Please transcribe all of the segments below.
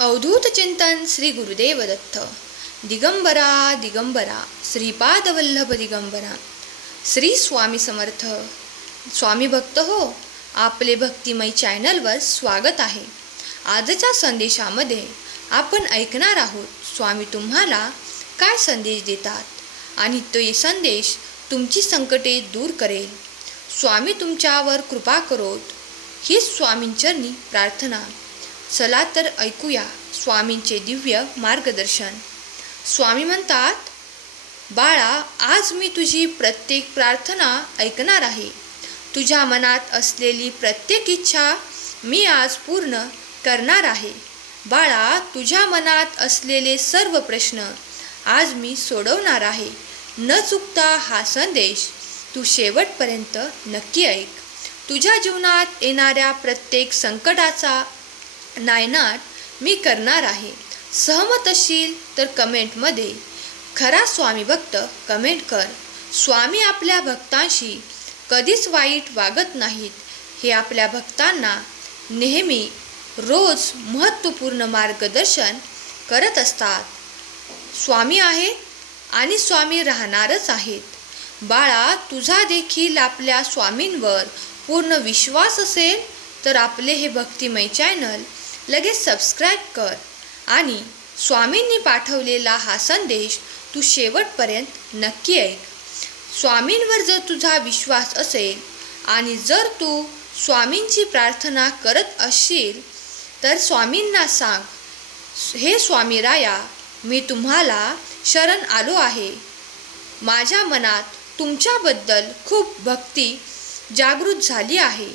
अवधूत चिंतन श्री गुरुदेव दत्त दिगंबरा दिगंबरा श्रीपाद वल्लभ दिगंबरा. श्री स्वामी समर्थ. स्वामी भक्त हो आपले भक्तिमय चॅनलवर स्वागत आहे. आजच्या संदेशामध्ये आपण ऐकणार आहोत स्वामी तुम्हाला काय संदेश देतात आणि तो संदेश तुमची संकटे दूर करेल. स्वामी तुमच्यावर कृपा करोत. हीच स्वामींचरणी प्रार्थना. चला तर ऐकूया स्वामींचे दिव्य मार्गदर्शन. स्वामी म्हणतात बाळा आज मी तुझी प्रत्येक प्रार्थना ऐकणार आहे. तुझ्या मनात असलेली प्रत्येक इच्छा मी आज पूर्ण करणार आहे. बाळा तुझ्या मनात असलेले सर्व प्रश्न आज मी सोडवणार आहे. न चुकता हा संदेश तू शेवटपर्यंत नक्की ऐक. तुझ्या जीवनात येणाऱ्या प्रत्येक संकटाचा नायनाट मी करणार आहे. सहमत असशील तर कमेंटमध्ये खरा स्वामी भक्त कमेंट कर. स्वामी आपल्या भक्तांशी कधीच वाईट वागत नाहीत. हे आपल्या भक्तांना नेहमी रोज महत्त्वपूर्ण मार्गदर्शन करत असतात. स्वामी आहे आणि स्वामी राहणारच आहेत. बाळा तुझा देखील आपल्या स्वामींवर पूर्ण विश्वास असेल तर आपले हे भक्तिमय चॅनल लगेच सबस्क्राईब कर. आणि स्वामींनी पाठवलेला हा संदेश तू शेवटपर्यंत नक्की ऐक. स्वामींवर जर तुझा विश्वास असेल आणि जर तू स्वामींची प्रार्थना करत असशील तर स्वामींना सांग हे स्वामी राया मी तुम्हाला शरण आलो आहे. माझ्या मनात तुमच्याबद्दल खूप भक्ती जागृत झाली आहे.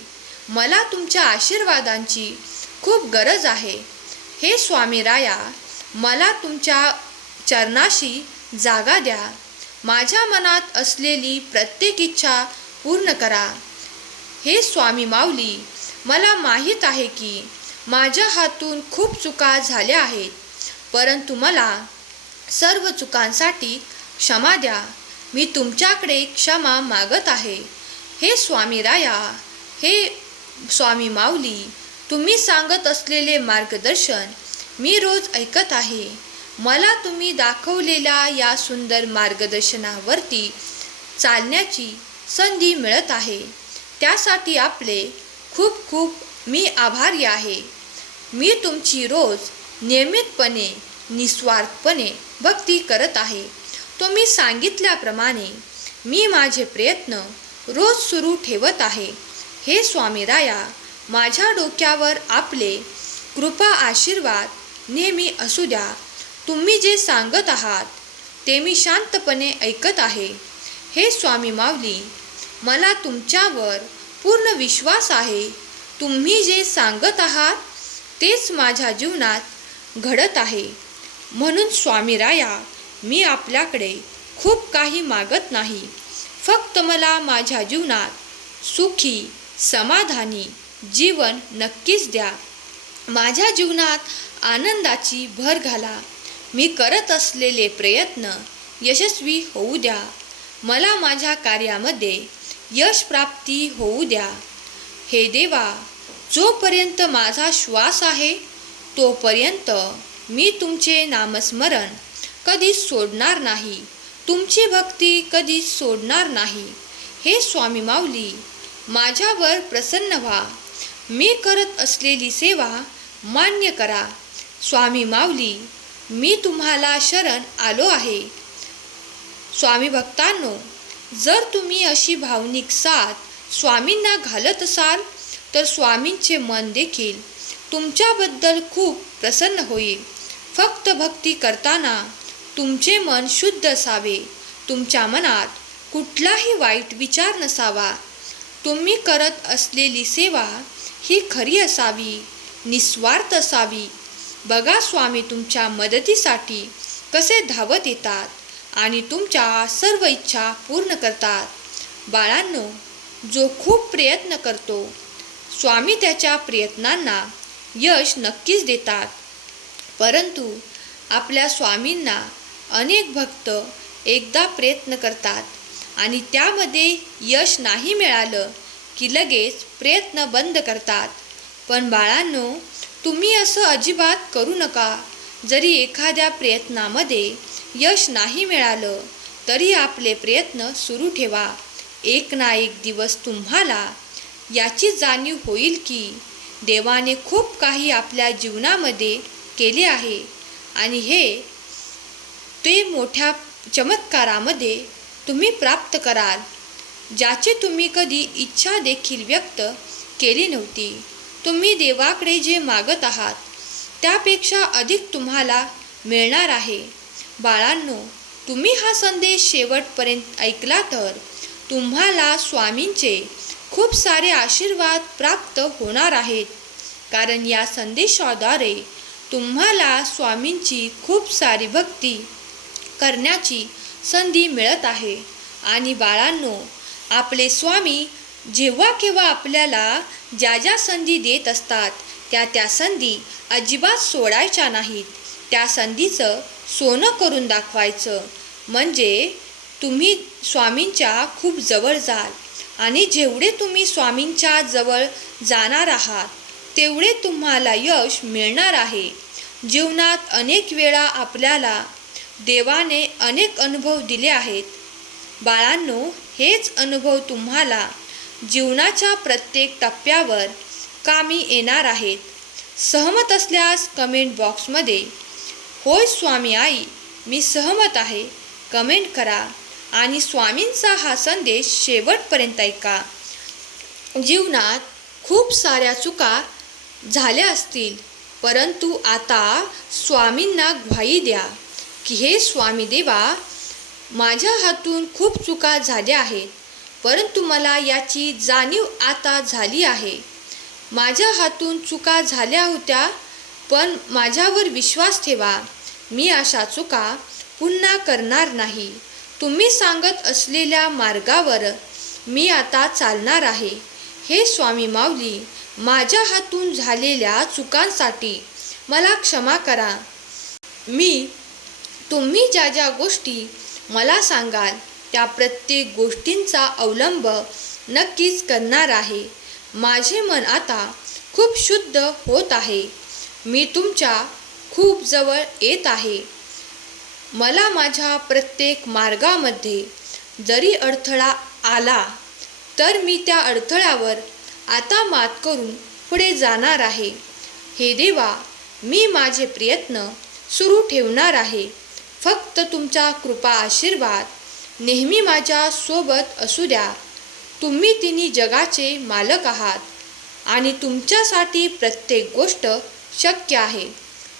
मला तुमच्या आशीर्वादांची खूप गरज आहे. हे स्वामी राया मला तुमच्या चरणाशी जागा द्या. माझ्या मनात असलेली प्रत्येक इच्छा पूर्ण करा. हे स्वामी माऊली मला माहीत आहे की माझ्या हातून खूप चुका झाल्या आहेत. परंतु मला सर्व चुकांसाठी क्षमा द्या. मी तुमच्याकडे क्षमा मागत आहे. हे स्वामी राया हे स्वामी माऊली तुम्ही सांगत असलेले मार्गदर्शन मी रोज ऐकत आहे. मला तुम्ही दाखवलेल्या या सुंदर मार्गदर्शनावरती चालण्याची संधी मिळत आहे. त्यासाठी आपले खूप खूप मी आभारी आहे. मी तुमची रोज नियमितपणे निस्वार्थपणे भक्ती करत आहे. तुम्ही सांगितल्याप्रमाणे मी माझे प्रयत्न रोज सुरू ठेवत आहे. हे स्वामी राया माझ्या डोक्यावर आपले कृपा आशीर्वाद नेहमी असू द्या. तुम्ही जे सांगत आहात ते मी शांतपणे ऐकत आहे. हे स्वामी माऊली मला तुमच्यावर पूर्ण विश्वास आहे. तुम्ही जे सांगत आहात तेच माझ्या जीवनात घडत आहे. म्हणून स्वामी राया मी आपल्याकडे खूप काही मागत नाही. फक्त मला माझ्या जीवनात सुखी समाधानी जीवन नक्कीच द्या. माझ्या जीवनात आनंदाची भर घाला. मी करत असलेले प्रयत्न यशस्वी होऊ द्या. मला माझ्या कार्यामध्ये यश प्राप्ती होऊ द्या. हे देवा जोपर्यंत माझा श्वास आहे तोपर्यंत मी तुमचे नामस्मरण कधीच सोडणार नाही. तुमची भक्ती कधीच सोडणार नाही. हे स्वामी माऊली माझ्यावर प्रसन्न व्हा. मी करत असलेली सेवा मान्य करा. स्वामी माऊली मी तुम्हाला शरण आलो आहे. स्वामी भक्तांनो जर तुम्ही अशी भावनिक साथ स्वामींना घालत असाल तर स्वामींचे मन देखील तुमच्याबद्दल खूप प्रसन्न होईल. फक्त भक्ती करताना तुमचे मन शुद्ध असावे. तुमच्या मनात कुठलाही वाईट विचार नसावा. तुम्ही करत असलेली सेवा ही खरी असावी निस्वार्थ असावी. बघा स्वामी तुमच्या मदतीसाठी कसे धावत येतात आणि तुमच्या सर्व इच्छा पूर्ण करतात. बाळांनो जो खूप प्रयत्न करतो स्वामी त्याच्या प्रयत्नांना यश नक्कीच देतात. परंतु आपल्या स्वामींना अनेक भक्त एकदा प्रयत्न करतात आणि त्यामध्ये यश नाही मिळालं की लगेच प्रयत्न बंद करतात. पण बाळांनो तुम्ही असं अजिबात करू नका. जरी एखाद्या प्रयत्नामध्ये यश नाही मिळालं तरी आपले प्रयत्न सुरू ठेवा. एक ना एक दिवस तुम्हाला याची जाणीव होईल की देवाने खूप काही आपल्या जीवनामध्ये केले आहे. आणि हे ते मोठ्या चमत्कारामध्ये तुम्ही प्राप्त कराल. ज्याची तुम्ही कधी इच्छा देखील व्यक्त केली नव्हती. तुम्ही देवाकडे जे मागत आहात त्यापेक्षा अधिक तुम्हाला मिळणार आहे. बाळांनो तुम्ही हा संदेश शेवटपर्यंत ऐकला तर तुम्हाला स्वामींचे खूप सारे आशीर्वाद प्राप्त होणार आहेत. कारण या संदेशाद्वारे तुम्हाला स्वामींची खूप सारी भक्ती करण्याची संधी मिळत आहे. आणि बाळांनो आपले स्वामी जेव्हा केव्हा आपल्याला ज्या ज्या संधी देत असतात त्या त्या संधी अजिबात सोडायच्या नाहीत. त्या संधीचं सोनं करून दाखवायचं. म्हणजे तुम्ही स्वामींच्या खूप जवळ जाल आणि जेवढे तुम्ही स्वामींच्या जवळ जाणार आहात तेवढे तुम्हाला यश मिळणार आहे. जीवनात अनेक वेळा आपल्याला देवाने अनेक अनुभव दिले आहेत. बाळांनो हेच अनुभव तुम्हाला जीवनाच्या प्रत्येक टप्प्यावर कामी येणार आहेत. सहमत असल्यास कमेंट बॉक्समध्ये होय स्वामी आई मी सहमत आहे. कमेंट करा आणि स्वामींचा हा संदेश शेवटपर्यंत ऐका. जीवनात खूप साऱ्या चुका झाल्या असतील परंतु आता स्वामींना ग्वाही द्या की हे स्वामी देवा माझ्या हातून खूप चुका झाल्या आहेत परंतु मला याची जाणीव आता झाली आहे. माझ्या हातून चुका झाल्या होत्या पण माझ्यावर विश्वास ठेवा. मी अशा चुका पुन्हा करणार नाही. तुम्ही सांगत असलेल्या मार्गावर मी आता चालणार आहे. हे स्वामी माऊली माझ्या हातून झालेल्या चुकांसाठी मला क्षमा करा. मी तुम्ही ज्या ज्या गोष्टी मला सांगाल त्या प्रत्येक गोष्टींचा अवलंब नक्कीच करणार आहे. माझे मन आता खूप शुद्ध होत आहे. मी तुमच्या खूप जवळ येत आहे. मला माझ्या प्रत्येक मार्गामध्ये जरी अडथळा आला तर मी त्या अडथळ्यावर आता मात करून पुढे जाणार आहे. हे देवा मी माझे प्रयत्न सुरू ठेवणार आहे. फक्त तुमचा कृपा आशीर्वाद नेहमी माझ्या सोबत असू द्या. तुम्ही तिन्ही जगाचे मालक आहात आणि तुमच्यासाठी प्रत्येक गोष्ट शक्य आहे.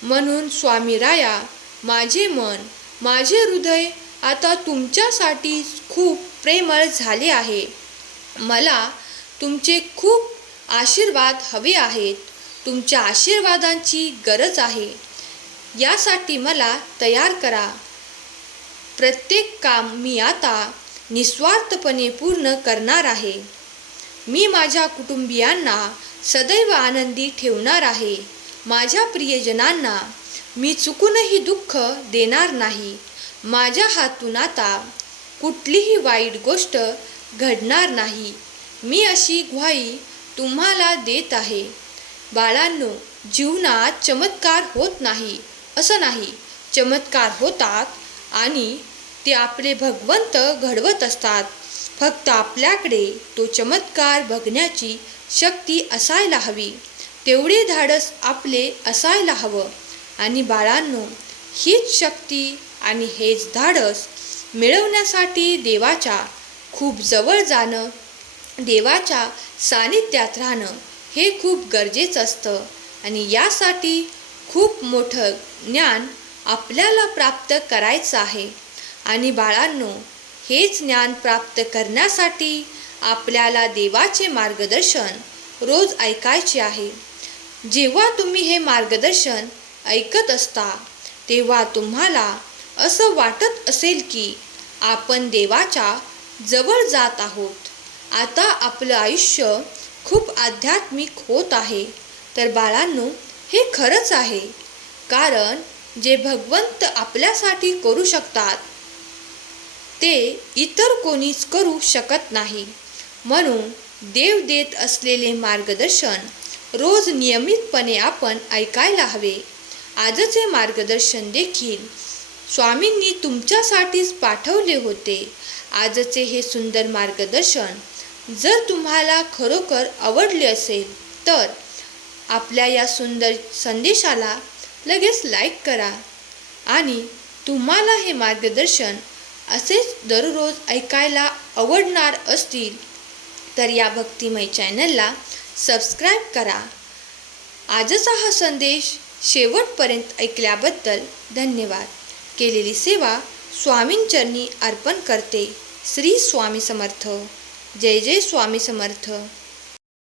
म्हणून स्वामी राया माझे मन माझे हृदय आता तुमच्यासाठी खूप प्रेमळ झाले आहे. मला तुमचे खूप आशीर्वाद हवे आहेत. तुमच्या आशीर्वादांची गरज आहे. यासाठी मला तयार करा. प्रत्येक काम मी आता निस्वार्थपणे पूर्ण करणार आहे. मी माझ्या कुटुंबियांना सदैव आनंदी ठेवणार आहे. माझ्या प्रियजनांना मी चुकूनही दुःख देणार नाही. माझ्या हातून आता कुठलीही वाईट गोष्ट घडणार नाही. मी अशी ग्वाही तुम्हाला देत आहे. बाळांनो जीवनात चमत्कार होत नाही. असं नाही. चमत्कार होतात आणि ते आपले भगवंत घडवत असतात. फक्त आपल्याकडे तो चमत्कार बघण्याची शक्ती असायला हवी. तेवढे धाडस आपले असायला हवं. आणि बाळांनो हीच शक्ती आणि हेच धाडस मिळवण्यासाठी देवाच्या खूप जवळ जाणं देवाच्या सानिध्यात राहणं हे खूप गरजेचं असतं. आणि यासाठी खूप मोठं ज्ञान आपल्याला प्राप्त करायचं आहे. आणि बाळांनो हेच ज्ञान प्राप्त करण्यासाठी आपल्याला देवाचे मार्गदर्शन रोज ऐकायचे आहे. जेव्हा तुम्ही हे मार्गदर्शन ऐकत असता तेव्हा तुम्हाला असं वाटत असेल की आपण देवाच्या जवळ जात आहोत. आता आपलं आयुष्य खूप आध्यात्मिक होत आहे. तर बाळांनो हे खरंच आहे. कारण जे भगवंत आपल्यासाठी करू शकतात ते इतर कोणीच करू शकत नाही. म्हणून देव देत असलेले मार्गदर्शन रोज नियमितपणे आपण ऐकायला हवे. आजचे मार्गदर्शन देखील स्वामींनी तुमच्यासाठीच पाठवले होते. आजचे हे सुंदर मार्गदर्शन जर तुम्हाला खरोखर आवडले असेल तर आपल्या या सुंदर संदेशाला लगेच लाईक करा. आणि तुम्हाला हे मार्गदर्शन असेच दररोज ऐकायला आवडणार असतील तर या भक्तिमय चॅनलला सबस्क्राईब करा. आजचा हा संदेश शेवटपर्यंत ऐकल्याबद्दल धन्यवाद. केलेली सेवा स्वामींचरणी अर्पण करते. श्री स्वामी समर्थ. जय जय स्वामी समर्थ.